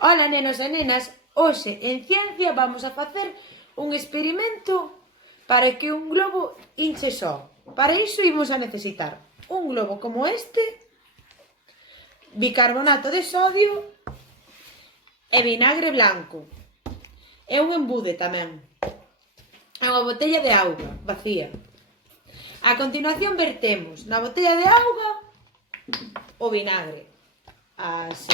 Ola, nenos e nenas, hoxe en Ciencia vamos a facer un experimento para que un globo inche só. Para iso imos a necesitar un globo como este, bicarbonato de sodio e vinagre blanco. E un embude tamén. E unha botella de auga vacía. A continuación vertemos na botella de auga o vinagre. Así.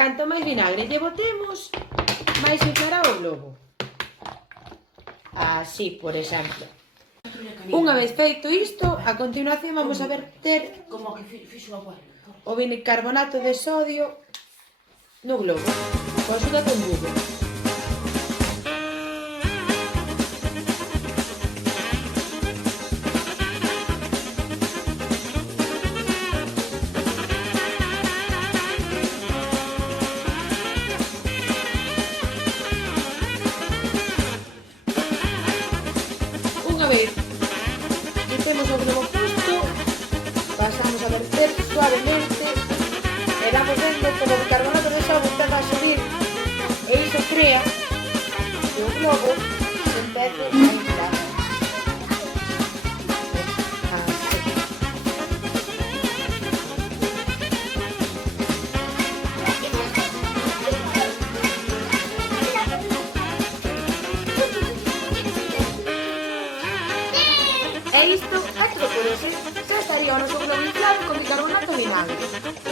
Canto máis vinagre lle botemos, máis inflará o globo. Así, por exemplo. Unha vez feito isto, a continuación vamos a verter o bicarbonato de sodio no globo, con axuda do embudo. Unha vez que temos o globo posto, pasamos a verter suavemente e vamos vendo como o bicarbonato de sodio empeza a subir e iso crea que o globo se empece a inflar. E isto é todo por hoxe. Xa estaría o noso globo inflado con bicarbonato e vinagre.